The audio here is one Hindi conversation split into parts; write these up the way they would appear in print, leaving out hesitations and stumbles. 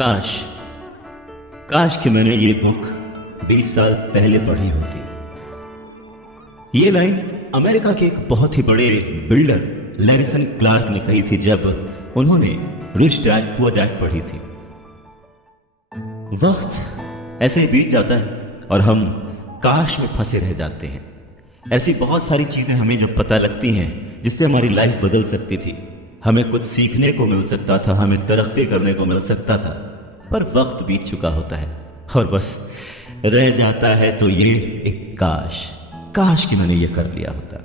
काश काश कि मैंने ये बुक 20 साल पहले पढ़ी होती। ये लाइन अमेरिका के एक बहुत ही बड़े बिल्डर लैरिसन क्लार्क ने कही थी जब उन्होंने रिच डैड पुअर डैड पढ़ी थी। वक्त ऐसे ही बीत जाता है और हम काश में फंसे रह जाते हैं। ऐसी बहुत सारी चीजें हमें जब पता लगती हैं जिससे हमारी लाइफ बदल सकती थी, हमें कुछ सीखने को मिल सकता था, हमें तरक्की करने को मिल सकता था, पर वक्त बीत चुका होता है और बस रह जाता है तो ये एक काश कि मैंने ये कर लिया होता।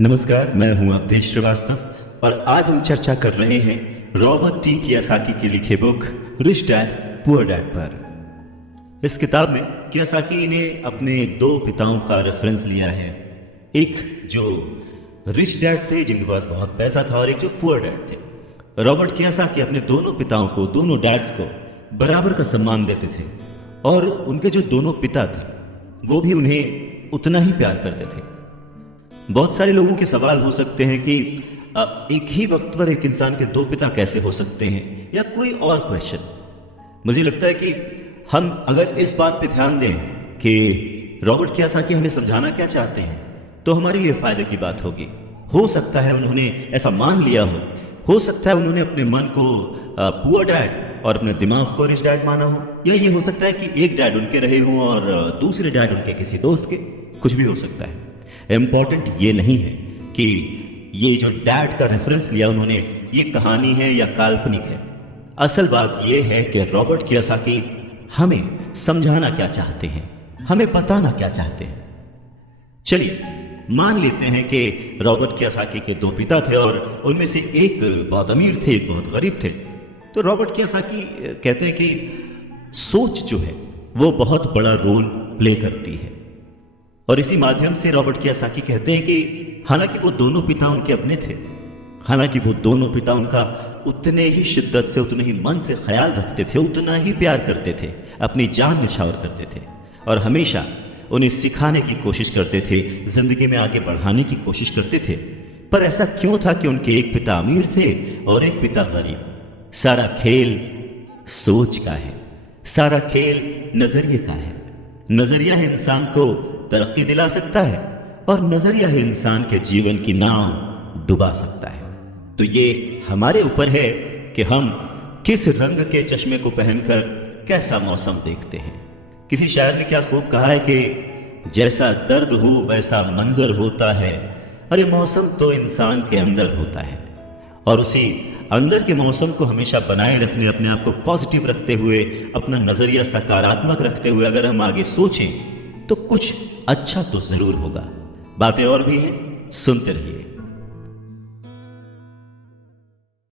नमस्कार, मैं हूं अवधेश श्रीवास्तव और आज हम चर्चा कर रहे हैं रॉबर्ट टी कियोसाकी की लिखी book rich dad poor dad पर। इस किताब में कियोसाकी ने अपने दो पिताओं का रेफरेंस लिया है, एक जो रिच डैड थे जिनके पास बहुत पैसा था और एक जो पुअर डैड थे। रॉबर्ट कियोसाकी अपने दोनों पिताओं को, दोनों डैड्स को बराबर का सम्मान देते थे और उनके जो दोनों पिता थे वो भी उन्हें उतना ही प्यार करते थे। बहुत सारे लोगों के सवाल हो सकते हैं कि एक ही वक्त पर एक इंसान के दो पिता कैसे हो सकते हैं, या कोई और क्वेश्चन। मुझे लगता है कि हम अगर इस बात पे ध्यान दें कि रॉबर्ट कियोसाकी हमें समझाना क्या चाहते हैं तो हमारे लिए फायदे की बात होगी। हो सकता है उन्होंने ऐसा मान लिया हो सकता है उन्होंने अपने मन को पुअर डैड और अपने दिमाग को रिच डैड माना हो, या ये हो सकता है कि एक डैड उनके रहे हों और दूसरे डैड उनके किसी दोस्त के, कुछ भी हो सकता है। इम्पॉर्टेंट ये नहीं है कि ये जो डैड का रेफरेंस लिया उन्होंने, ये कहानी है या काल्पनिक है। असल बात ये है कि रॉबर्ट कियोसाकी हमें समझाना क्या चाहते हैं, हमें बताना क्या चाहते हैं। चलिए मान लेते हैं कि रॉबर्ट कियोसाकी के दो पिता थे और उनमें से एक बहुत अमीर थे, एक बहुत गरीब थे। तो रॉबर्ट कियोसाकी कहते हैं कि सोच जो है वो बहुत बड़ा रोल प्ले करती है, और इसी माध्यम से रॉबर्ट कियोसाकी कहते हैं कि हालांकि वो दोनों पिता उनके अपने थे, हालांकि वो दोनों पिता उनका उतने ही शिद्दत से, उतने ही मन से ख्याल रखते थे, उतना ही प्यार करते थे, अपनी जान निछावर करते थे और हमेशा उन्हें सिखाने की कोशिश करते थे, जिंदगी में आगे बढ़ाने की कोशिश करते थे। पर ऐसा क्यों था कि उनके एक पिता अमीर थे और एक पिता गरीब? सारा खेल सोच का है, सारा खेल नजरिए का है। नजरिया है इंसान को तरक्की दिला सकता है और नजरिया है इंसान के जीवन की नाव डुबा सकता है। तो ये हमारे ऊपर है कि हम किस रंग के चश्मे को पहनकर कैसा मौसम देखते हैं। किसी शायर ने क्या खूब कहा है कि जैसा दर्द हो वैसा मंजर होता है। अरे मौसम तो इंसान के अंदर होता है, और उसी अंदर के मौसम को हमेशा बनाए रखने, अपने आप को पॉजिटिव रखते हुए, अपना नजरिया सकारात्मक रखते हुए अगर हम आगे सोचें तो कुछ अच्छा तो जरूर होगा। बातें और भी हैं, सुनते रहिए।